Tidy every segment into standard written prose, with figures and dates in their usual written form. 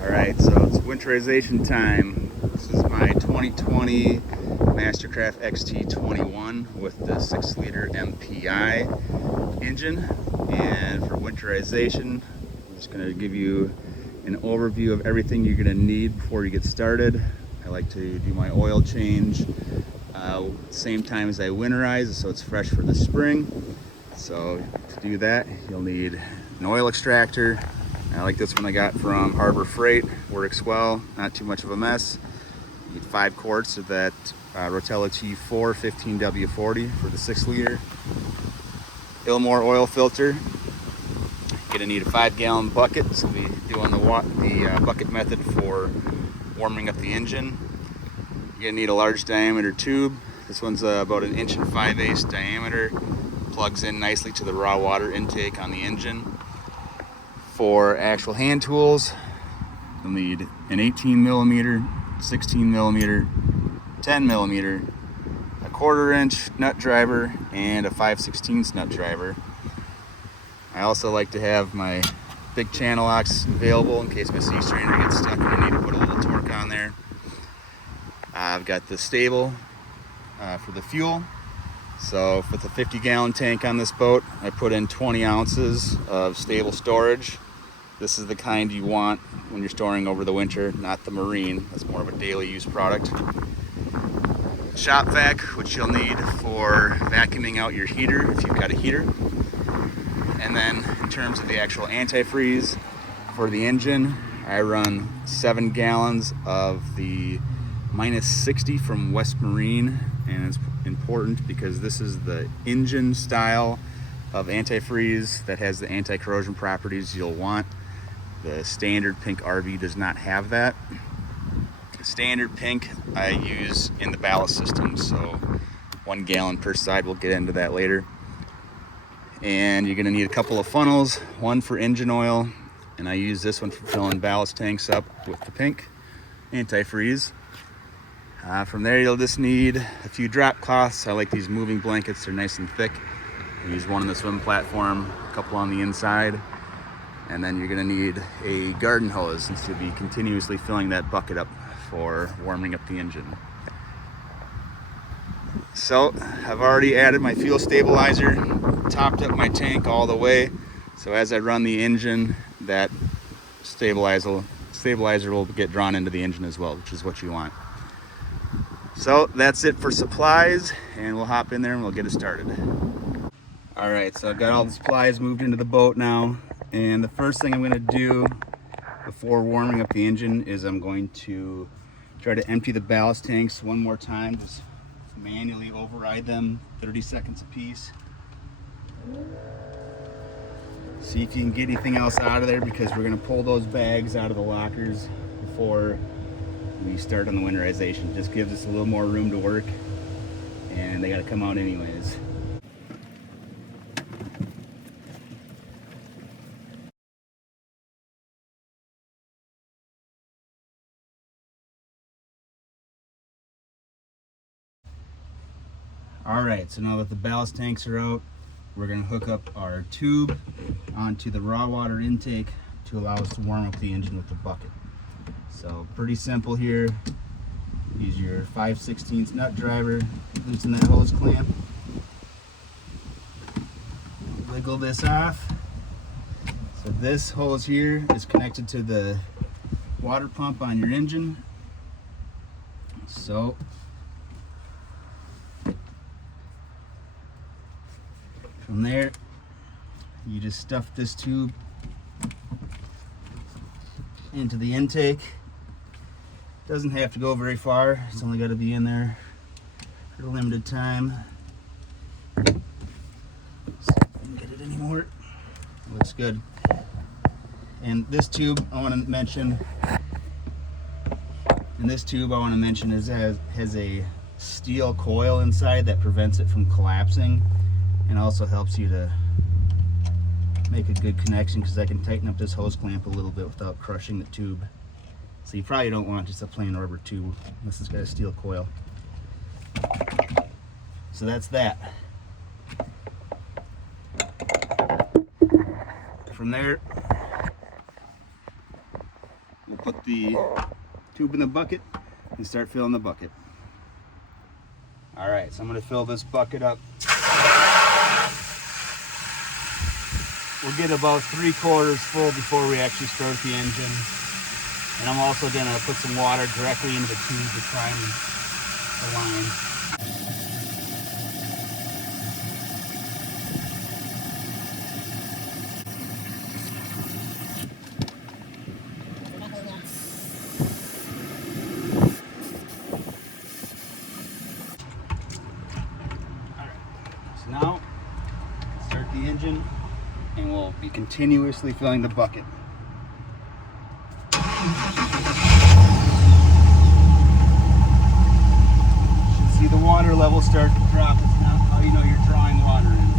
Alright, so it's winterization time. This is my 2020 Mastercraft XT21 with the 6.0L MPI engine. And for winterization, I'm just going to give you an overview of everything you're going to need before you get started. I like to do my oil change same time as I winterize, so it's fresh for the spring. So to do that, you'll need an oil extractor. I like this one I got from Harbor Freight. Works well, not too much of a mess. You need 5 quarts of that Rotella T4 15W40 for the 6-liter. Ilmor Oil Filter. You're gonna need a 5-gallon bucket, so we'll be doing the bucket method for warming up the engine. You're gonna need a large diameter tube. This one's about 1 5/8 inch diameter. Plugs in nicely to the raw water intake on the engine. For actual hand tools, you'll need an 18mm, 16mm, 10mm, a 1/4 inch nut driver, and a 5/16 nut driver. I also like to have my big channel locks available in case my C-strainer gets stuck and I need to put a little torque on there. I've got the Sta-Bil for the fuel. So for the 50-gallon tank on this boat, I put in 20 ounces of Sta-Bil Storage. This is the kind you want when you're storing over the winter, not the marine. That's more of a daily use product. Shop vac, which you'll need for vacuuming out your heater if you've got a heater. And then in terms of the actual antifreeze for the engine, I run 7 gallons of the -60 from West Marine, and it's important because this is the engine style of antifreeze that has the anti-corrosion properties you'll want. The standard pink RV does not have that. Standard pink I use in the ballast system, so 1 gallon per side. We'll get into that later. And you're going to need a couple of funnels, one for engine oil, and I use this one for filling ballast tanks up with the pink antifreeze. From there, you'll just need a few drop cloths. I like these moving blankets, they're nice and thick. I use one on the swim platform, a couple on the inside. And then you're gonna need a garden hose, since you'll be continuously filling that bucket up for warming up the engine. So I've already added my fuel stabilizer, topped up my tank all the way. So as I run the engine, that stabilizer will get drawn into the engine as well, which is what you want. So that's it for supplies, and we'll hop in there and we'll get it started. All right, so I've got all the supplies moved into the boat now, and the first thing I'm going to do before warming up the engine is I'm going to try to empty the ballast tanks one more time. Just manually override them 30 seconds a piece. See if you can get anything else out of there, because we're going to pull those bags out of the lockers before we start on the winterization. Just gives us a little more room to work, and they got to come out anyways. All right, so now that the ballast tanks are out, we're going to hook up our tube onto the raw water intake to allow us to warm up the engine with the bucket. So pretty simple here. Use your 5/16 nut driver, loosen that hose clamp, wiggle this off. So this hose here is connected to the water pump on your engine. So from there, you just stuff this tube into the intake. Doesn't have to go very far. It's only got to be in there for a limited time. See if I can get it anymore. Looks good. And this tube I want to mention. Has a steel coil inside that prevents it from collapsing, and also helps you to make a good connection, because I can tighten up this hose clamp a little bit without crushing the tube. So you probably don't want just a plain rubber tube unless it's got a steel coil. So that's that. From there, we'll put the tube in the bucket and start filling the bucket. All right, so I'm gonna fill this bucket up. We'll get about 3/4 full before we actually start the engine. And I'm also gonna put some water directly into the tube to prime the line. Now, start the engine, and we'll be continuously filling the bucket. You should see the water level start to drop. It's not how you know you're drawing water in.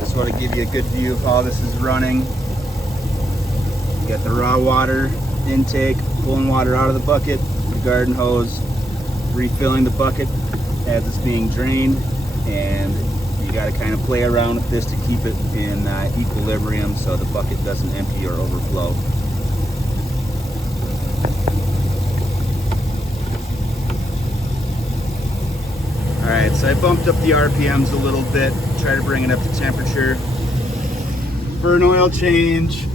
Just want to give you a good view of how this is running. You got the raw water intake, pulling water out of the bucket, the garden hose, refilling the bucket as it's being drained, and you got to kind of play around with this to keep it in equilibrium so the bucket doesn't empty or overflow. Alright, so I bumped up the RPMs a little bit, try to bring it up to temperature. For an oil change,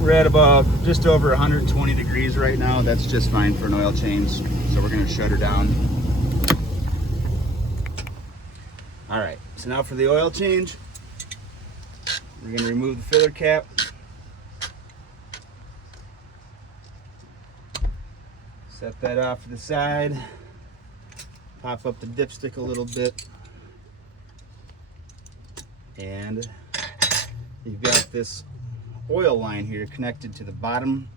we're at about just over 120 degrees right now. That's just fine for an oil change. So we're gonna shut her down. All right, so now for the oil change, we're gonna remove the filler cap. Set that off to the side. Pop up the dipstick a little bit. And you've got this oil line here connected to the bottom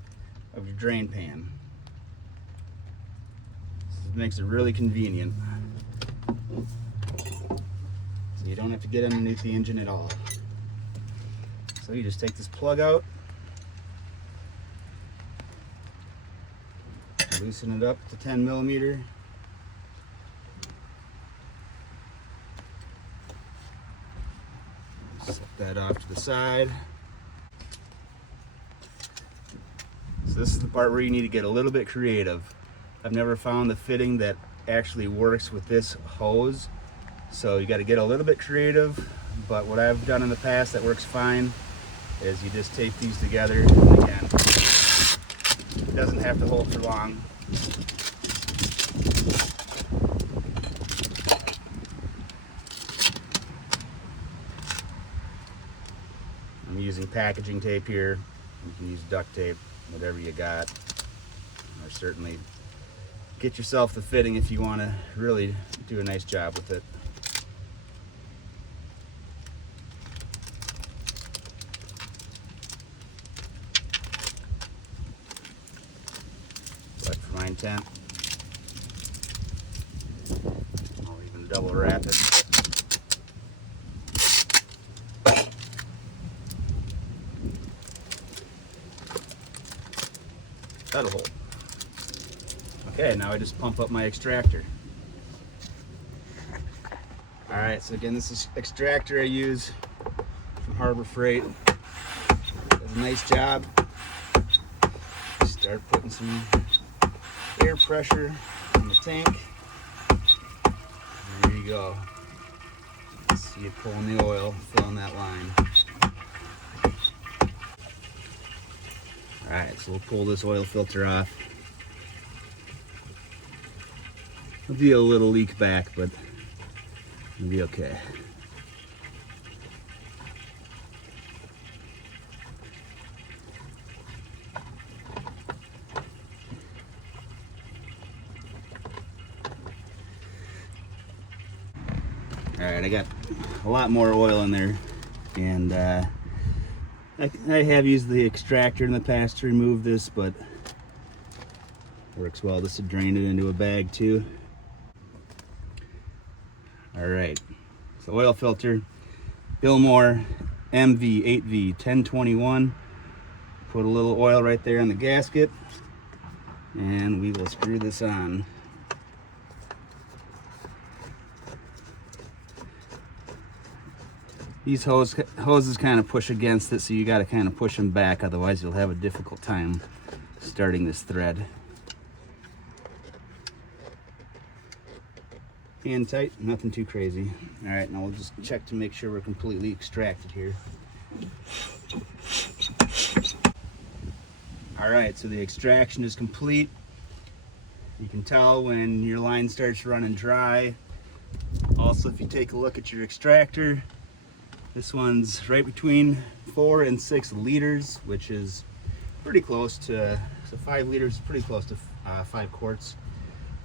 of your drain pan. This makes it really convenient. So you don't have to get underneath the engine at all. So you just take this plug out, loosen it up to 10mm. Set that off to the side. So this is the part where you need to get a little bit creative. I've never found the fitting that actually works with this hose, so you got to get a little bit creative, but what I've done in the past that works fine is you just tape these together, and again, it doesn't have to hold for long. I'm using packaging tape here. You can use duct tape, whatever you got, or certainly get yourself the fitting if you want to really do a nice job with it. But for my intent, I'll even double wrap it. That'll hold. Okay, now I just pump up my extractor. Alright, so again, this is extractor I use from Harbor Freight. Does a nice job. Start putting some air pressure in the tank. There you go. See it pulling the oil, filling that line. Alright, so we'll pull this oil filter off. There'll be a little leak back, but it'll be okay. Alright, I got a lot more oil in there, and I have used the extractor in the past to remove this, but works well just to drain it into a bag too. Alright, so oil filter, Ilmor MV8V1021. Put a little oil right there in the gasket, and we will screw this on. These hoses kind of push against it, so you got to kind of push them back, otherwise you'll have a difficult time starting this thread. Hand tight, nothing too crazy. All right, now we'll just check to make sure we're completely extracted here. All right, so the extraction is complete. You can tell when your line starts running dry. Also, if you take a look at your extractor, this one's right between 4 and 6 liters, which is pretty close to, so 5 liters is pretty close to 5 quarts.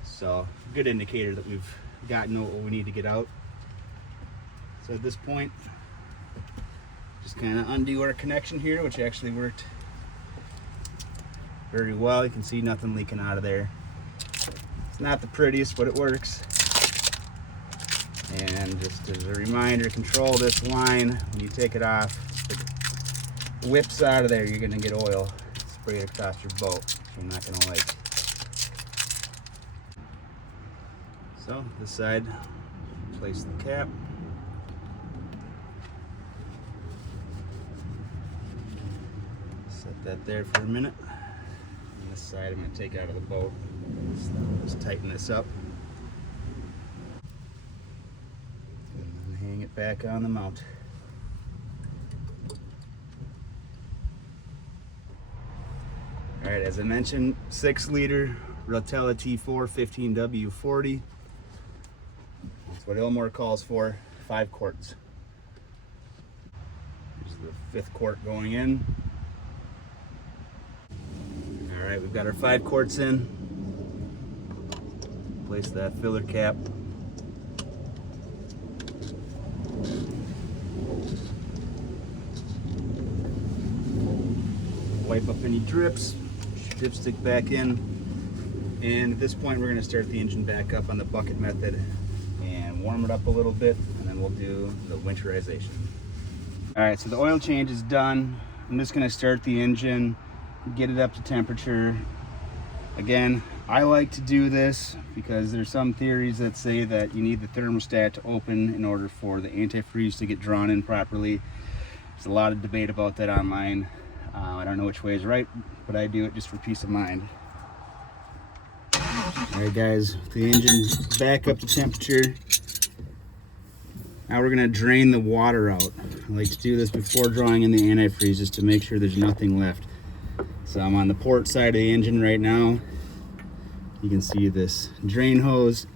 So good indicator that we've gotten what we need to get out. So at this point, just kind of undo our connection here, which actually worked very well. You can see nothing leaking out of there. It's not the prettiest, but it works. And just as a reminder, control this line when you take it off. If it whips out of there, you're gonna get oil sprayed across your boat, which you're not gonna like. So this side, place the cap. Set that there for a minute. And this side I'm gonna take out of the boat. Just tighten this up. And then hang it back on the mount. All right, as I mentioned, 6 liter Rotella T4 15W40. That's what Ilmor calls for, 5 quarts. Here's the 5th quart going in. All right, we've got our 5 quarts in. Place that filler cap. Wipe up any drips, dipstick back in. And at this point, we're gonna start the engine back up on the bucket method and warm it up a little bit, and then we'll do the winterization. All right, so the oil change is done. I'm just gonna start the engine, get it up to temperature. Again, I like to do this because there's some theories that say that you need the thermostat to open in order for the antifreeze to get drawn in properly. There's a lot of debate about that online. I don't know which way is right, but I do it just for peace of mind. All right, guys, the engine's back up to temperature. Now we're gonna drain the water out. I like to do this before drawing in the antifreeze just to make sure there's nothing left. So I'm on the port side of the engine right now. You can see this drain hose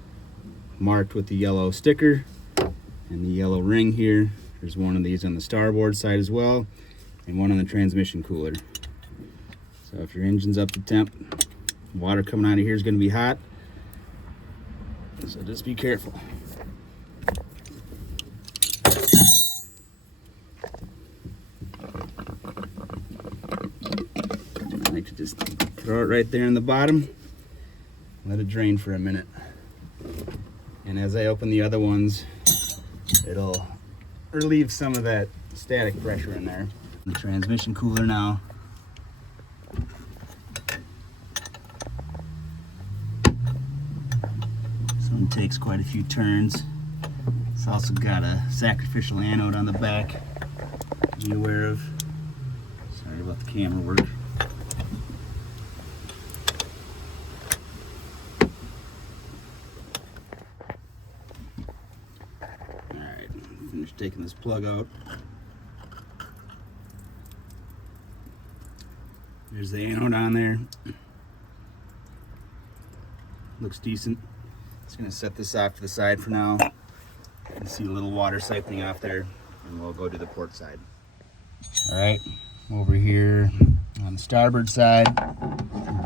marked with the yellow sticker and the yellow ring here. There's one of these on the starboard side as well, and one on the transmission cooler. So if your engine's up to temp, water coming out of here is going to be hot. So just be careful. I like to just throw it right there in the bottom. Let it drain for a minute. And as I open the other ones, it'll relieve some of that static pressure in there. The transmission cooler now. This one takes quite a few turns. It's also got a sacrificial anode on the back to be aware of. Sorry about the camera work. Finish taking this plug out. There's the anode on there. Looks decent. Just gonna set this off to the side for now. You can see a little water siphoning off there, and we'll go to the port side. All right, over here on the starboard side,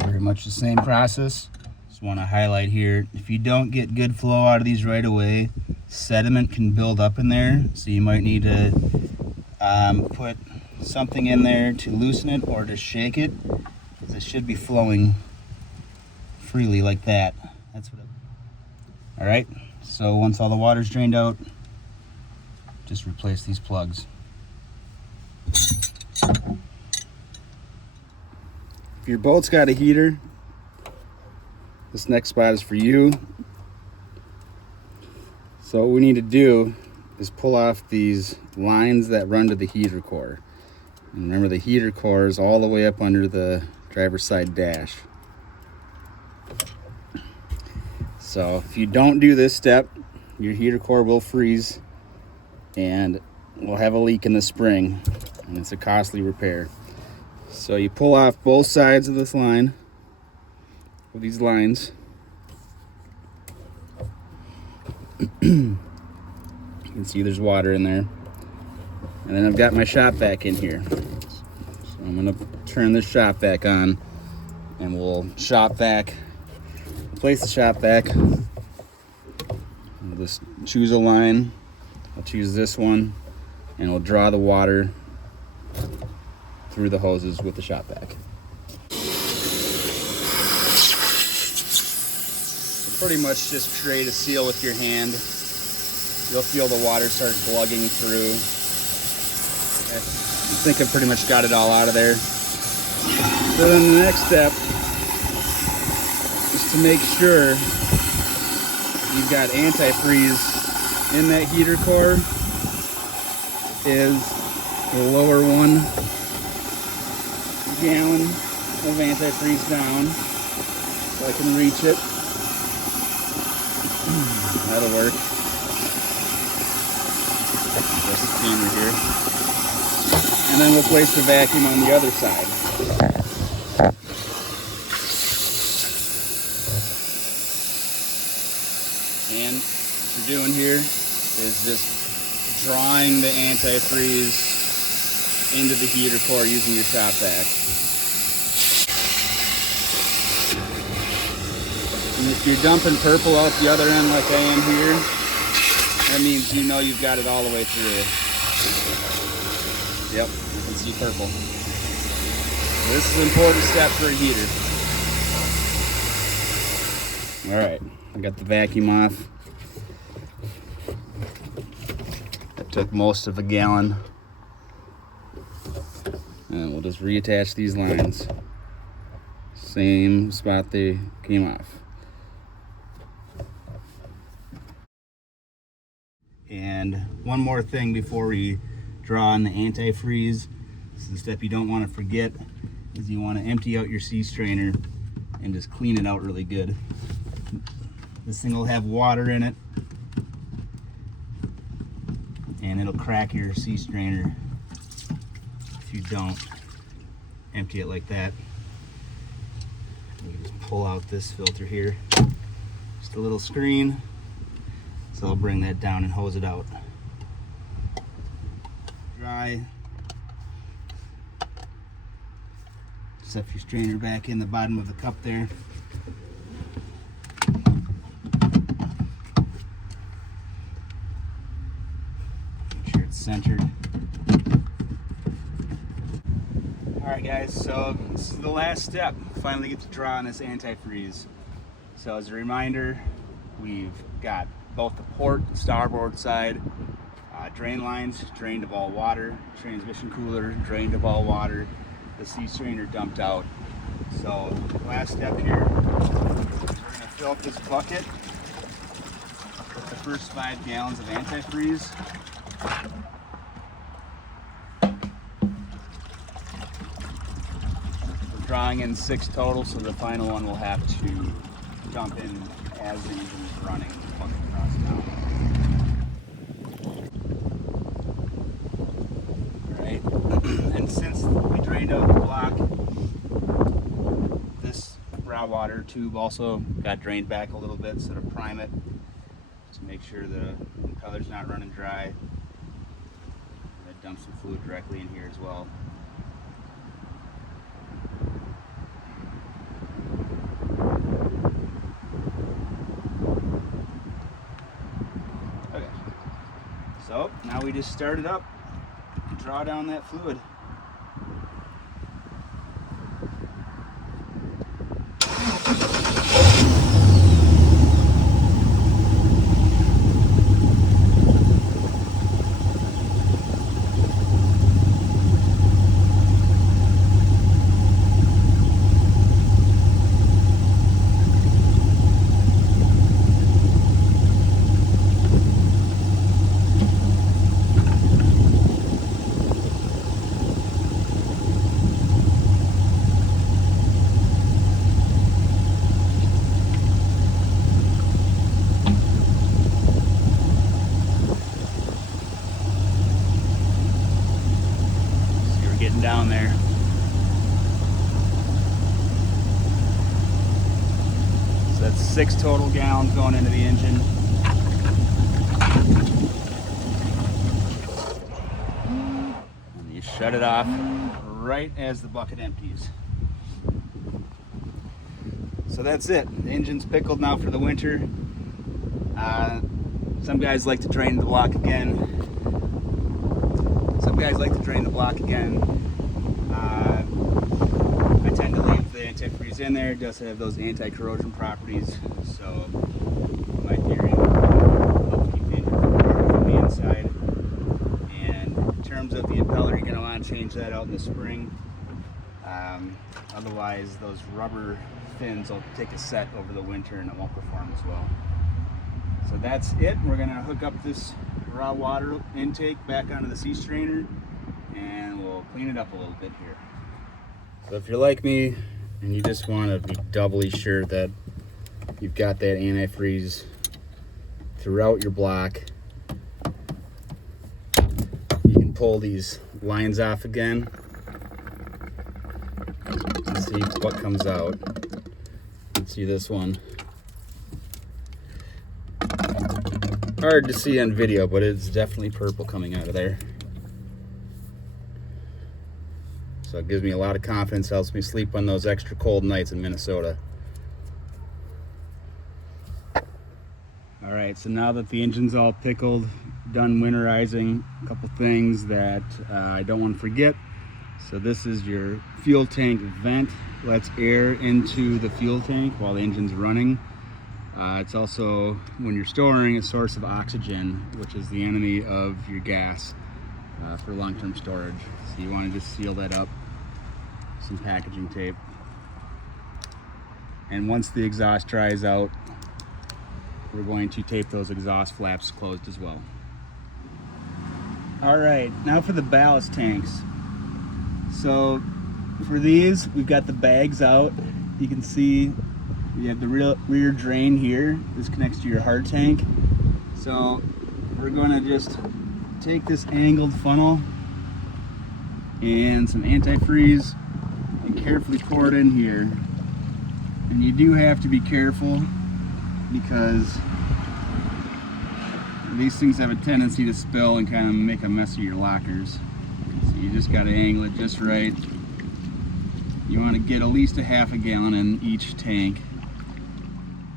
very much the same process. Just want to highlight here, if you don't get good flow out of these right away, sediment can build up in there, so you might need to put something in there to loosen it or to shake it, because it should be flowing freely like that. That's what it. All right, so once all the water's drained out, just replace these plugs. If your boat's got a heater, this next spot is for you. So what we need to do is pull off these lines that run to the heater core. And remember, the heater core is all the way up under the driver's side dash. So if you don't do this step, your heater core will freeze and we'll have a leak in the spring, and it's a costly repair. So you pull off both sides of this line with these lines. You can see there's water in there. And then I've got my shop vac in here. So I'm gonna turn this shop vac on and we'll shop vac, place the shop vac. We'll just choose a line. I'll choose this one and we'll draw the water through the hoses with the shop vac. So pretty much just create a seal with your hand. You'll feel the water start glugging through. I think I've pretty much got it all out of there. So then the next step is to make sure you've got antifreeze in that heater core. Is the lower 1 gallon of antifreeze down, so I can reach it. That'll work. Adjust the camera here. And then we'll place the vacuum on the other side. And what you're doing here is just drawing the antifreeze into the heater core using your shop vac. And if you're dumping purple out the other end like I am here, that means you know you've got it all the way through. Yep, you can see purple. This is an important step for a heater. All right, I got the vacuum off. That took most of a gallon. And we'll just reattach these lines. Same spot they came off. And one more thing before we draw on the antifreeze. This is the step you don't want to forget, is you want to empty out your sea strainer and just clean it out really good. This thing will have water in it and it'll crack your sea strainer if you don't empty it like that. You can just pull out this filter here, just a little screen, so I'll bring that down and hose it out. Dry. Set your strainer back in the bottom of the cup there. Make sure it's centered. Alright guys, so this is the last step. Finally get to draw on this antifreeze. So as a reminder, we've got both the port and starboard side drain lines drained of all water, transmission cooler drained of all water, the sea strainer dumped out. So last step here, we're going to fill up this bucket with the first 5 gallons of antifreeze. We're drawing in 6 total, so the final one will have to dump in as the engine is running. Bucket across now. Alright, and since we drained out the block, this raw water tube also got drained back a little bit, so to prime it, to make sure the impeller's not running dry. I'm going to dump some fluid directly in here as well. Okay, so now we just start it up and draw down that fluid. down there. So that's 6 total gallons going into the engine. And you shut it off right as the bucket empties. So that's it. The engine's pickled now for the winter. Some guys like to drain the block again. I tend to leave the antifreeze in there. It does have those anti-corrosion properties. So my theory helps keep the engine from the inside. And in terms of the impeller, you're going to want to change that out in the spring. Otherwise, those rubber fins will take a set over the winter and it won't perform as well. So that's it. We're going to hook up this raw water intake back onto the sea strainer and we'll clean it up a little bit here. So if you're like me and you just want to be doubly sure that you've got that antifreeze throughout your block, you can pull these lines off again and see what comes out. You can see this one. Hard to see on video, but it's definitely purple coming out of there. So it gives me a lot of confidence, helps me sleep on those extra cold nights in Minnesota. All right, so now that the engine's all pickled, done winterizing, a couple things that I don't want to forget. So this is your fuel tank vent. Lets air into the fuel tank while the engine's running. It's also, when you're storing, a source of oxygen, which is the enemy of your gas for long-term storage. So you want to just seal that up, some packaging tape. And once the exhaust dries out, we're going to tape those exhaust flaps closed as well. All right, now for the ballast tanks. So for these, we've got the bags out. You can see you have the rear drain here. This connects to your hard tank. So we're gonna just take this angled funnel and some antifreeze and carefully pour it in here. And you do have to be careful because these things have a tendency to spill and kind of make a mess of your lockers. So you just gotta angle it just right. You wanna get at least a half a gallon in each tank.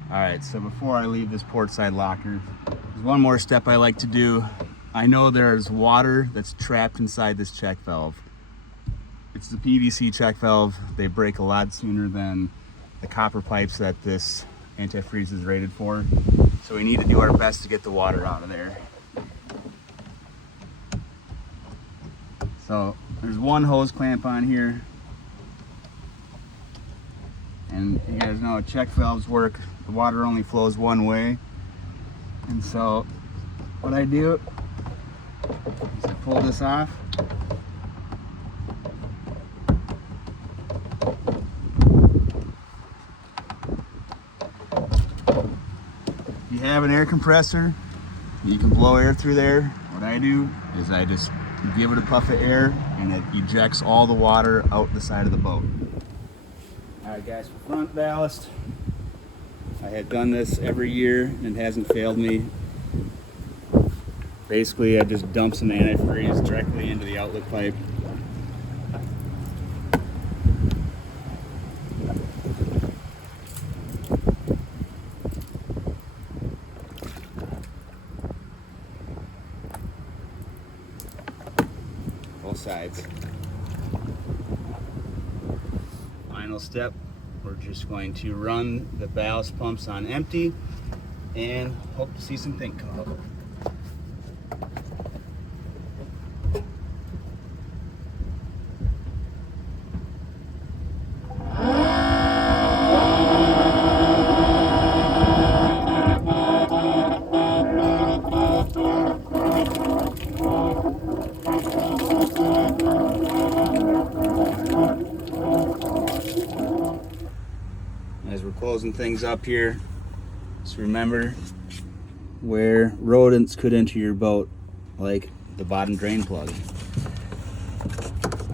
All right, so before I leave this port side locker, there's one more step I like to do. I know there's water that's trapped inside this check valve. It's the PVC check valve. They break a lot sooner than the copper pipes that this antifreeze is rated for. So we need to do our best to get the water out of there. So there's one hose clamp on here. And you guys know how check valves work. The water only flows one way. And so what I do is I pull this off. If you have an air compressor, you can blow air through there. What I do is I just give it a puff of air and it ejects all the water out the side of the boat. All right guys, for front ballast, I have done this every year and it hasn't failed me. Basically, I just dump some antifreeze directly into the outlet pipe. Both sides. Final step, we're just going to run the ballast pumps on empty and hope to see some pink come up. As we're closing things up here, just remember where rodents could enter your boat, like the bottom drain plug.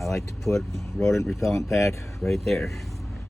I like to put rodent repellent pack right there.